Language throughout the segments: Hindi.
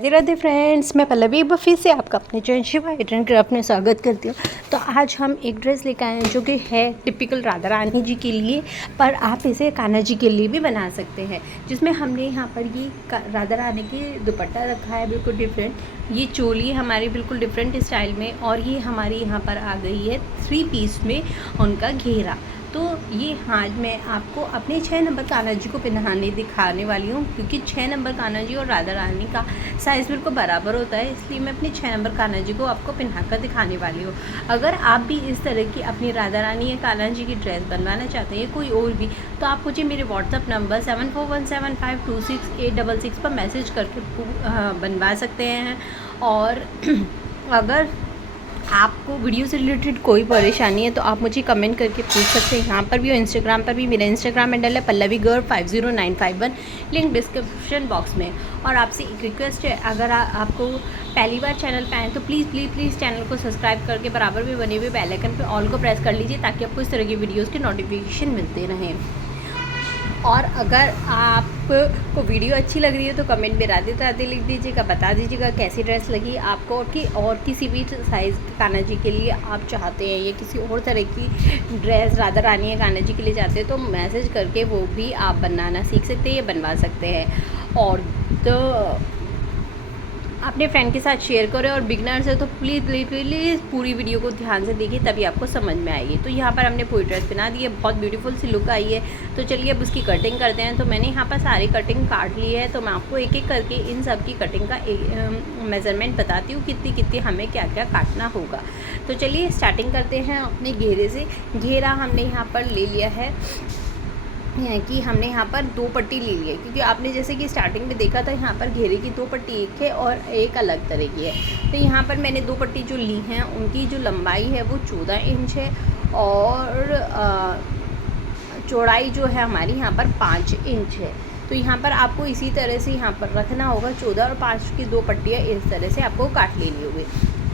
राधे राधे फ्रेंड्स, मैं पल्लवी एक बार फिर से आपका अपने channel Shiva art and craft में स्वागत करती हूँ। तो आज हम एक ड्रेस लेकर आए हैं जो कि है टिपिकल राधा रानी जी के लिए, पर आप इसे कान्हा जी के लिए भी बना सकते हैं। जिसमें हमने यहाँ पर ये राधा रानी की दुपट्टा रखा है बिल्कुल डिफरेंट, ये चोली हमारी बिल्कुल डिफरेंट स्टाइल में, और ये हमारी यहाँ पर आ गई है 3 पीस में उनका घेरा। तो ये आज मैं आपको अपने 6 नंबर कान्हा जी को पहनाने दिखाने वाली हूँ, क्योंकि 6 नंबर कान्हा जी और राधा रानी का साइज़ बिल्कुल बराबर होता है, इसलिए मैं अपने 6 नंबर कान्हा जी को आपको पहनाकर दिखाने वाली हूँ। अगर आप भी इस तरह की अपनी राधा रानी या कान्हा जी की ड्रेस बनवाना चाहते हैं, कोई और भी, तो आप मुझे मेरे व्हाट्सअप नंबर 7417526866 पर मैसेज करके बनवा सकते हैं। और अगर आपको वीडियो से रिलेटेड कोई परेशानी है तो आप मुझे कमेंट करके पूछ सकते हैं, यहाँ पर भी और इंस्टाग्राम पर भी। मेरा इंस्टाग्राम हैंडल है Pallavi girl 50951, link description box में। और आपसे एक रिक्वेस्ट है, अगर आपको पहली बार चैनल पे आएँ तो प्लीज़ चैनल को सब्सक्राइब करके बराबर में बने हुए बेल आइकन पे ऑल को प्रेस कर लीजिए, ताकि आपको इस तरह की वीडियोज़ के नोटिफिकेशन मिलते रहें। और अगर आपको वीडियो अच्छी लग रही है तो कमेंट में राधे राधे लिख दीजिएगा, बता दीजिएगा कैसी ड्रेस लगी आपको, और किसी भी साइज़ कान्हा जी के लिए आप चाहते हैं या किसी और तरह की ड्रेस राधा रानी या कान्हा जी के लिए चाहते हैं, तो मैसेज करके वो भी आप बनाना सीख सकते हैं या बनवा सकते हैं। और तो अपने फ्रेंड के साथ शेयर करें, और बिगनर्स है तो प्लीज़ पूरी वीडियो को ध्यान से देखिए, तभी आपको समझ में आएगी। तो यहाँ पर हमने पूरी ड्रेस बना दी है, बहुत ब्यूटीफुल सी लुक आई है। तो चलिए अब उसकी कटिंग करते हैं। तो मैंने यहाँ पर सारी कटिंग काट ली है, तो मैं आपको एक एक करके इन सब की कटिंग का मेज़रमेंट बताती हूँ, कितनी हमें क्या क्या काटना होगा। तो चलिए स्टार्टिंग करते हैं अपने घेरे से। घेरा हमने यहाँ पर ले लिया है कि हमने यहाँ पर 2 पट्टी ले ली है, क्योंकि आपने जैसे कि स्टार्टिंग में देखा था, यहाँ पर घेरे की 2 पट्टी एक है और एक अलग तरह की है। तो यहाँ पर मैंने 2 पट्टी जो ली हैं, उनकी जो लंबाई है वो 14 इंच है, और चौड़ाई जो है हमारी यहाँ पर 5 इंच है। तो यहाँ पर आपको इसी तरह से यहाँ पर रखना होगा। 14 और 5 की 2 पट्टियाँ इस तरह से आपको काट लेनी होगी।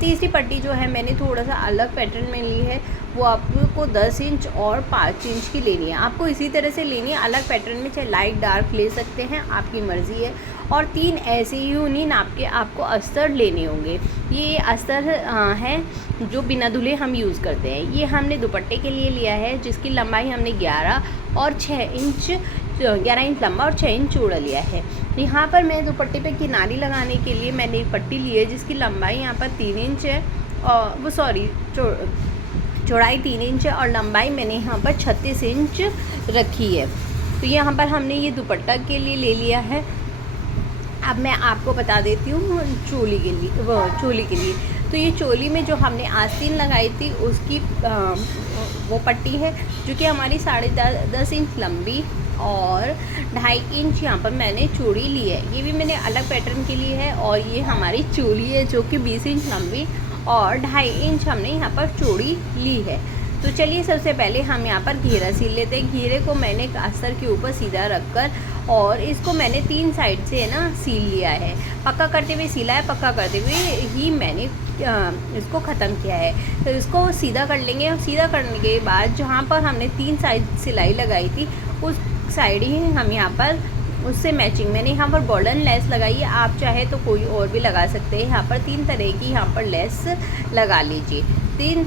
तीसरी पट्टी जो है मैंने थोड़ा सा अलग पैटर्न में ली है, वो आपको 10 इंच और 5 इंच की लेनी है। आपको इसी तरह से लेनी है, अलग पैटर्न में, चाहे लाइट डार्क ले सकते हैं, आपकी मर्ज़ी है। और 3 ऐसे ही उन्हीं नाप के आपको अस्तर लेने होंगे। ये अस्तर है जो बिना धुले हम यूज़ करते हैं। ये हमने दुपट्टे के लिए लिया है, जिसकी लंबाई हमने 11 इंच लंबा और 6 इंच चौड़ा लिया है। यहाँ पर मैं दुपट्टे पे किनारी लगाने के लिए मैंने एक पट्टी ली है, जिसकी लंबाई यहाँ पर 3 इंच है, और वो चौड़ाई 3 इंच है, और लंबाई मैंने यहाँ पर 36 इंच रखी है। तो यहाँ पर हमने ये दुपट्टा के लिए ले लिया है। अब मैं आपको बता देती हूँ चोली के लिए। तो ये चोली में जो हमने आस्तीन लगाई थी, उसकी वो पट्टी है, जो कि हमारी 10.5 इंच लंबी और 2.5 इंच यहाँ पर मैंने चूड़ी ली है। ये भी मैंने अलग पैटर्न के लिए है। और ये हमारी चोली है, जो कि 20 इंच लंबी और 2.5 इंच हमने यहाँ पर चूड़ी ली है। तो चलिए सबसे पहले हम यहाँ पर घेरा सिल लेते हैं। घेरे को मैंने अस्तर के ऊपर सीधा रखकर, और इसको मैंने 3 साइड से ना सील लिया है। पक्का करते हुए सीला है, पक्का करते हुए ही मैंने इसको ख़त्म किया है। तो इसको सीधा कर लेंगे, और सीधा करने के बाद जहाँ पर हमने 3 साइड सिलाई लगाई थी, उस साइड ही हम यहाँ पर उससे मैचिंग मैंने यहाँ पर गोल्डन लेस लगाई है। आप चाहे तो कोई और भी लगा सकते हैं। यहाँ पर 3 तरह की यहाँ पर लेस लगा लीजिए। 3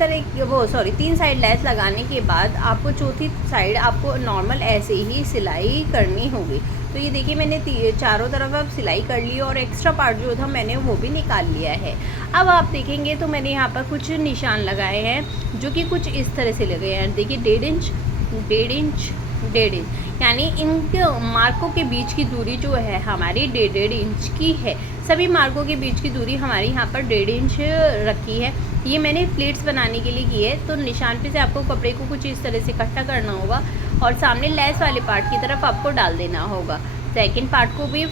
साइड लेस लगाने के बाद आपको चौथी साइड आपको नॉर्मल ऐसे ही सिलाई करनी होगी। तो ये देखिए मैंने चारों तरफ अब सिलाई कर ली, और एक्स्ट्रा पार्ट जो था मैंने वो भी निकाल लिया है। अब आप देखेंगे तो मैंने यहाँ पर कुछ निशान लगाए हैं, जो कि कुछ इस तरह से लगे हैं। देखिए 1.5 इंच, यानी इनके मार्कों के बीच की दूरी जो है हमारी 1.5 इंच की है। सभी मार्कों के बीच की दूरी हमारी यहाँ पर 1.5 इंच रखी है। ये मैंने प्लेट्स बनाने के लिए की है। तो निशान पे से आपको कपड़े को कुछ इस तरह से इकट्ठा करना होगा, और सामने लेस वाले पार्ट की तरफ आपको डाल देना होगा। सेकंड पार्ट को भी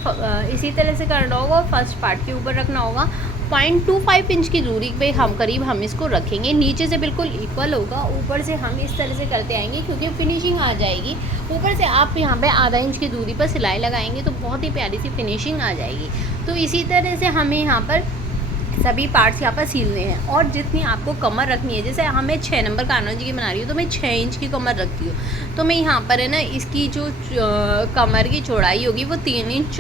इसी तरह से करना होगा, और फर्स्ट पार्ट के ऊपर रखना होगा। 0.25 इंच की दूरी पे हम इसको रखेंगे। नीचे से बिल्कुल इक्वल होगा, ऊपर से हम इस तरह से करते आएंगे, क्योंकि फिनिशिंग आ जाएगी। ऊपर से आप यहाँ पे आधा इंच की दूरी पर सिलाई लगाएंगे तो बहुत ही प्यारी सी फिनिशिंग आ जाएगी। तो इसी तरह से हमें यहाँ पर सभी पार्ट्स यहाँ पर सीलने हैं। और जितनी आपको कमर रखनी है, जैसे हमें 6 नंबर कान्हा जी की बना रही हूँ, तो मैं 6 इंच की कमर रखती हूँ। तो मैं यहाँ पर है ना, इसकी जो कमर की चौड़ाई होगी वो 3 इंच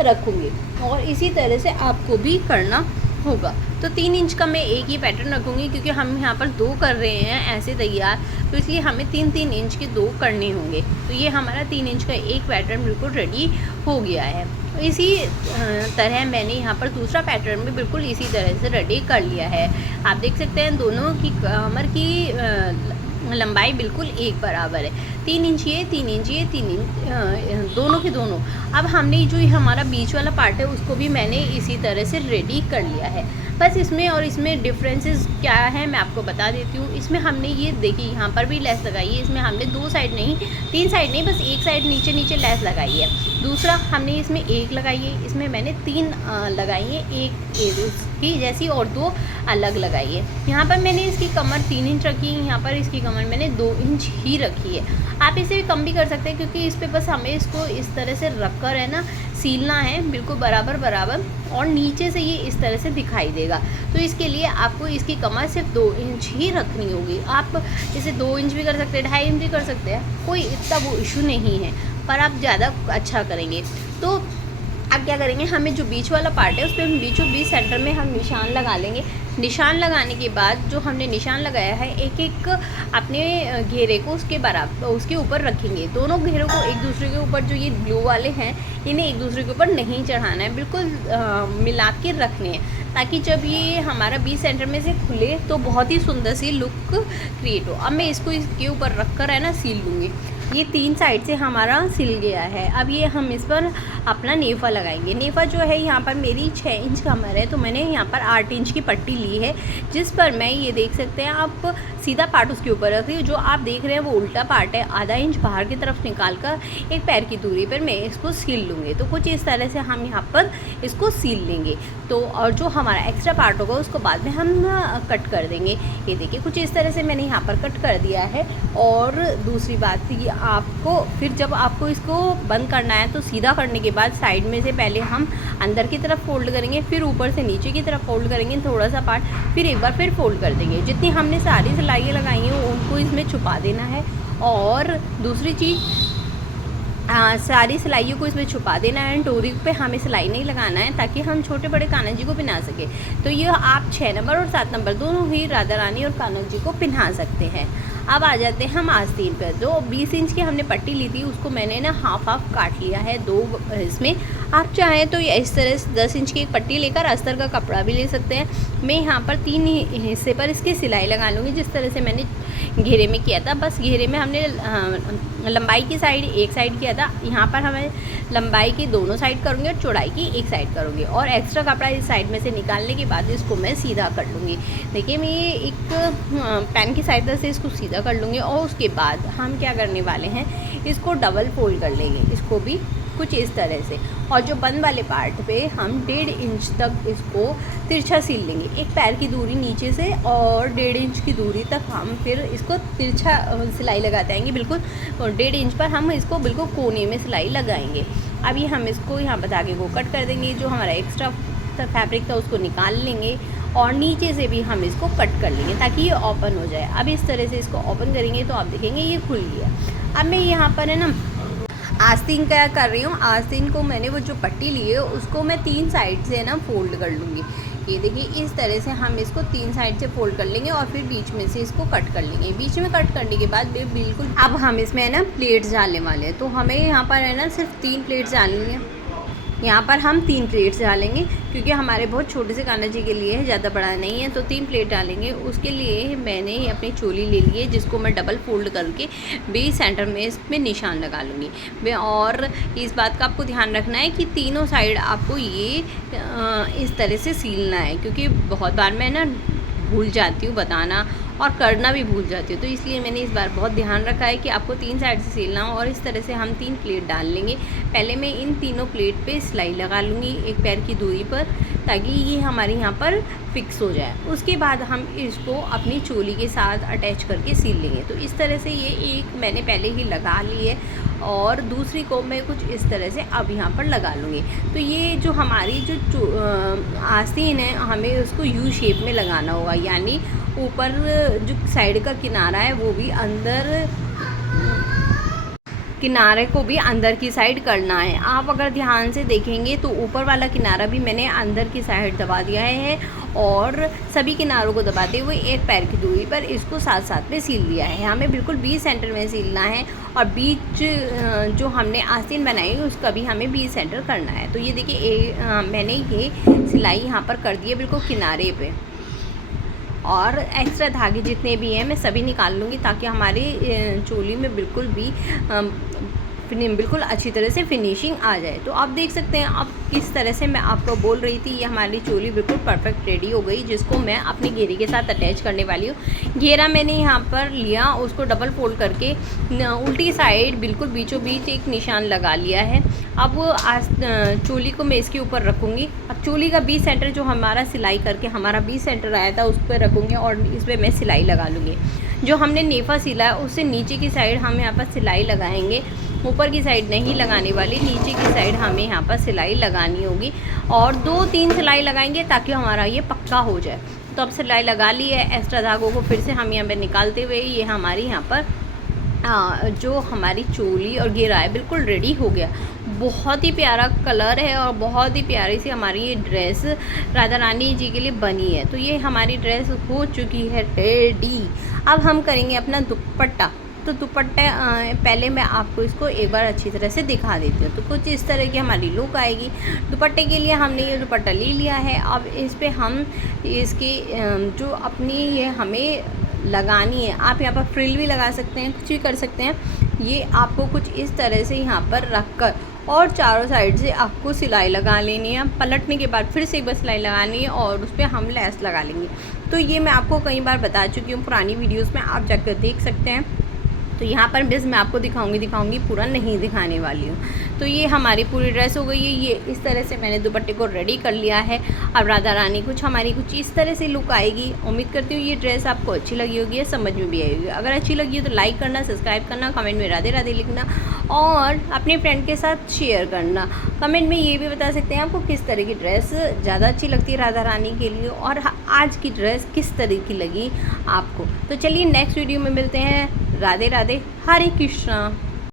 रखूँगी। और इसी तरह से आपको भी करना होगा। तो 3 इंच का मैं एक ही पैटर्न रखूँगी, क्योंकि हम यहाँ पर 2 कर रहे हैं ऐसे तैयार, तो इसलिए हमें 3-3 इंच के 2 करने होंगे। तो ये हमारा 3 इंच का एक पैटर्न बिल्कुल रेडी हो गया है। तो इसी तरह मैंने यहाँ पर दूसरा पैटर्न भी बिल्कुल इसी तरह से रेडी कर लिया है। आप देख सकते हैं दोनों की कमर की लंबाई बिल्कुल एक बराबर है। 3 इंच ये, 3 इंच ये, 3 इंच दोनों के दोनों। अब हमने जो हमारा बीच वाला पार्ट है उसको भी मैंने इसी तरह से रेडी कर लिया है। बस इसमें और इसमें डिफरेंसेस क्या है मैं आपको बता देती हूँ। इसमें हमने ये देखिए यहाँ पर भी लेस लगाई है। इसमें हमने 2 साइड नहीं, 3 साइड नहीं, बस एक साइड नीचे नीचे लेस लगाई है। दूसरा हमने इसमें 1 लगाई है, इसमें मैंने 3 लगाई है, एक इसकी जैसी और 2 अलग लगाई है। यहाँ पर मैंने इसकी कमर 3 इंच रखी है, यहाँ पर इसकी कमर मैंने 2 इंच ही रखी है। आप इसे भी कम भी कर सकते हैं, क्योंकि इस पे बस हमें इसको इस तरह से रख कर है ना सीलना है बिल्कुल बराबर बराबर, और नीचे से ये इस तरह से दिखाई देगा। तो इसके लिए आपको इसकी कमर सिर्फ 2 इंच ही रखनी होगी। आप इसे 2 इंच भी कर सकते हैं, 2.5 इंच भी कर सकते हैं, कोई इतना वो इशू नहीं है, पर आप ज़्यादा अच्छा करेंगे। तो अब क्या करेंगे, हमें जो बीच वाला पार्ट है उस पर हम बीचों बीच सेंटर में हम निशान लगा लेंगे। निशान लगाने के बाद जो हमने निशान लगाया है एक एक अपने घेरे को उसके बराबर उसके ऊपर रखेंगे। दोनों घेरों को एक दूसरे के ऊपर, जो ये ब्लू वाले हैं इन्हें एक दूसरे के ऊपर नहीं चढ़ाना है, बिल्कुल मिला के रखने हैं, ताकि जब ये हमारा बीच सेंटर में से खुले तो बहुत ही सुंदर सी लुक क्रिएट हो। अब मैं इसको इसके ऊपर रख कर है ना सील लूँगी। ये 3 साइड से हमारा सिल गया है। अब ये हम इस पर अपना नेफा लगाएंगे। नेफा जो है यहाँ पर मेरी 6 इंच कमर है, तो मैंने यहाँ पर 8 इंच की पट्टी ली है, जिस पर मैं ये देख सकते हैं आप सीधा पार्ट उसके ऊपर रख रही हूँ। जो आप देख रहे हैं वो उल्टा पार्ट है। आधा इंच बाहर की तरफ निकाल कर एक पैर की दूरी पर मैं इसको सील लूँगी। तो कुछ इस तरह से हम यहाँ पर इसको सील लेंगे। तो और जो हमारा एक्स्ट्रा पार्ट होगा उसको बाद में हम कट कर देंगे। ये देखिए कुछ इस तरह से मैंने यहाँ पर कट कर दिया है। और दूसरी बात ये आपको फिर जब आपको इसको बंद करना है तो सीधा करने के बाद साइड में से पहले हम अंदर की तरफ फोल्ड करेंगे, फिर ऊपर से नीचे की तरफ फोल्ड करेंगे थोड़ा सा पार्ट, फिर एक बार फिर फोल्ड कर देंगे। जितनी हमने सारी सिलाइयाँ लगाई हैं उनको इसमें छुपा देना है। और दूसरी चीज़ सारी सिलाइयों को इसमें छुपा देना है। डोरी पे हमें सिलाई नहीं लगाना है, ताकि हम छोटे बड़े कान्हा जी को पहना सके। तो ये आप 6 नंबर और 7 नंबर दोनों ही राधा रानी और कान्हा जी को पहना सकते हैं। अब आ जाते हैं हम आस्तीन पर। जो 20 इंच की हमने पट्टी ली थी उसको मैंने ना हाफ काट लिया है 2 इसमें। आप चाहें तो इस तरह से 10 इंच की एक पट्टी लेकर अस्तर का कपड़ा भी ले सकते हैं। मैं यहाँ पर 3 हिस्से पर इसकी सिलाई लगा लूँगी, जिस तरह से मैंने घेरे में किया था। बस घेरे में हमने लंबाई की साइड एक साइड किया था, यहाँ पर हमें लंबाई की दोनों साइड करूँगी और चौड़ाई की एक साइड करूँगी। और एक्स्ट्रा कपड़ा इस साइड में से निकालने के बाद इसको मैं सीधा कर लूँगी। देखिए मैं ये एक पेन की सहायता से इसको सीधा कर लूँगी। और उसके बाद हम क्या करने वाले हैं, इसको डबल फोल्ड कर लेंगे, इसको भी कुछ इस तरह से। और जो बंद वाले पार्ट पे हम 1.5 इंच तक इसको तिरछा सील लेंगे। एक पैर की दूरी नीचे से और 1.5 इंच की दूरी तक हम फिर इसको तिरछा सिलाई लगाते आएंगे। बिल्कुल 1.5 इंच पर हम इसको बिल्कुल कोने में सिलाई लगाएंगे। अभी हम इसको यहाँ पर धागे को कट कर देंगे। जो हमारा एक्स्ट्रा फैब्रिक था उसको निकाल लेंगे और नीचे से भी हम इसको कट कर लेंगे ताकि ये ओपन हो जाए। अब इस तरह से इसको ओपन करेंगे तो आप देखेंगे ये खुल गया। अब मैं यहाँ पर है ना आस्तीन क्या कर रही हूँ, आस्तीन को मैंने वो जो पट्टी ली है उसको मैं 3 साइड से ना फोल्ड कर लूँगी। ये देखिए इस तरह से हम इसको 3 साइड से फोल्ड कर लेंगे और फिर बीच में से इसको कट कर लेंगे। बीच में कट करने के बाद बिल्कुल अब हम इसमें है ना प्लेट्स डालने वाले हैं। तो हमें यहाँ पर है ना सिर्फ 3 प्लेट्स डालनी है। यहाँ पर हम 3 प्लेट्स डालेंगे क्योंकि हमारे बहुत छोटे से कान्हा जी के लिए है, ज़्यादा बड़ा नहीं है। तो 3 प्लेट डालेंगे। उसके लिए मैंने अपनी चोली ले ली है जिसको मैं डबल फोल्ड करके बीच सेंटर में इसमें निशान लगा लूँगी। और इस बात का आपको ध्यान रखना है कि तीनों साइड आपको ये इस तरह से सीलना है, क्योंकि बहुत बार मैं ना भूल जाती हूँ बताना और करना भी भूल जाती हूँ। तो इसलिए मैंने इस बार बहुत ध्यान रखा है कि आपको 3 साइड से सीलना हो। और इस तरह से हम 3 प्लेट डाल लेंगे। पहले मैं इन तीनों प्लेट पे सिलाई लगा लूँगी एक पैर की दूरी पर, ताकि ये हमारे यहाँ पर फिक्स हो जाए। उसके बाद हम इसको अपनी चोली के साथ अटैच करके सील लेंगे। तो इस तरह से ये एक मैंने पहले ही लगा ली है और दूसरी को मैं कुछ इस तरह से अब यहाँ पर लगा लूँगी। तो ये जो हमारी जो आस्तीन है हमें उसको यू शेप में लगाना होगा, यानी ऊपर जो साइड का किनारा है वो भी अंदर किनारे को भी अंदर की साइड करना है। आप अगर ध्यान से देखेंगे तो ऊपर वाला किनारा भी मैंने अंदर की साइड दबा दिया है और सभी किनारों को दबाते हुए एक पैर की दूरी पर इसको साथ साथ में सिल दिया है। हमें बिल्कुल बीच सेंटर में सिलना है और बीच जो हमने आस्तीन बनाई उसका भी हमें बीच सेंटर करना है। तो ये देखिए मैंने ये सिलाई यहाँ पर कर दी है बिल्कुल किनारे पे, और एक्स्ट्रा धागे जितने भी हैं मैं सभी निकाल लूँगी ताकि हमारी चोली में बिल्कुल भी बिल्कुल अच्छी तरह से फिनिशिंग आ जाए। तो आप देख सकते हैं अब किस तरह से मैं आपको बोल रही थी, ये हमारी चोली बिल्कुल परफेक्ट रेडी हो गई, जिसको मैं अपनी घेरे के साथ अटैच करने वाली हूँ। घेरा मैंने यहाँ पर लिया, उसको डबल फोल्ड करके उल्टी साइड बिल्कुल बीचों बीच एक निशान लगा लिया है। अब चोली को मैं इसके ऊपर रखूँगी। अब चोली का बीच सेंटर जो हमारा सिलाई करके हमारा बीच सेंटर आया था उस पर रखूँगी और इस पर मैं सिलाई लगा लूँगी। जो हमने नेफा सिला है उससे नीचे की साइड हम यहाँ पर सिलाई लगाएंगे, ऊपर की साइड नहीं लगाने वाली, नीचे की साइड हमें यहाँ पर सिलाई लगानी होगी और 2-3 सिलाई लगाएंगे ताकि हमारा ये पक्का हो जाए। तो अब सिलाई लगा ली है, एक्स्ट्रा धागों को फिर से हम यहाँ पर निकालते हुए ये हमारी यहाँ पर जो हमारी चोली और घेरा है बिल्कुल रेडी हो गया। बहुत ही प्यारा कलर है और बहुत ही प्यारी सी हमारी ये ड्रेस राधा रानी जी के लिए बनी है। तो ये हमारी ड्रेस हो चुकी है रेडी। अब हम करेंगे अपना दुपट्टा। तो दुपट्टा पहले मैं आपको इसको एक बार अच्छी तरह से दिखा देती हूँ। तो कुछ इस तरह की हमारी लुक आएगी। दुपट्टे के लिए हमने ये दुपट्टा ले लिया है। अब इस पर हम इसकी जो अपनी ये हमें लगानी है, आप यहाँ पर फ्रिल भी लगा सकते हैं, कुछ भी कर सकते हैं। ये आपको कुछ इस तरह से यहाँ पर रख कर और चारों साइड से आपको सिलाई लगा लेनी है। पलटने के बाद फिर से एक बार सिलाई लगानी है और उस पर हम लेस लगा लेंगे। तो ये मैं आपको कई बार बता चुकी हूँ पुरानी वीडियोस में, आप जाकर देख सकते हैं। तो यहाँ पर बस मैं आपको दिखाऊंगी, पूरा नहीं दिखाने वाली हूँ। तो ये हमारी पूरी ड्रेस हो गई है। ये इस तरह से मैंने दुपट्टे को रेडी कर लिया है। अब राधा रानी हमारी कुछ इस तरह से लुक आएगी। उम्मीद करती हूँ ये ड्रेस आपको अच्छी लगी होगी, समझ में भी आएगी। अगर अच्छी लगी हो तो लाइक करना, सब्सक्राइब करना, कमेंट में राधे राधे लिखना और अपने फ्रेंड के साथ शेयर करना। कमेंट में ये भी बता सकते हैं आपको किस तरह की ड्रेस ज़्यादा अच्छी लगती है राधा रानी के लिए और आज की ड्रेस किस तरह की लगी आपको। तो चलिए नेक्स्ट वीडियो में मिलते हैं। राधे राधे, हरे कृष्णा।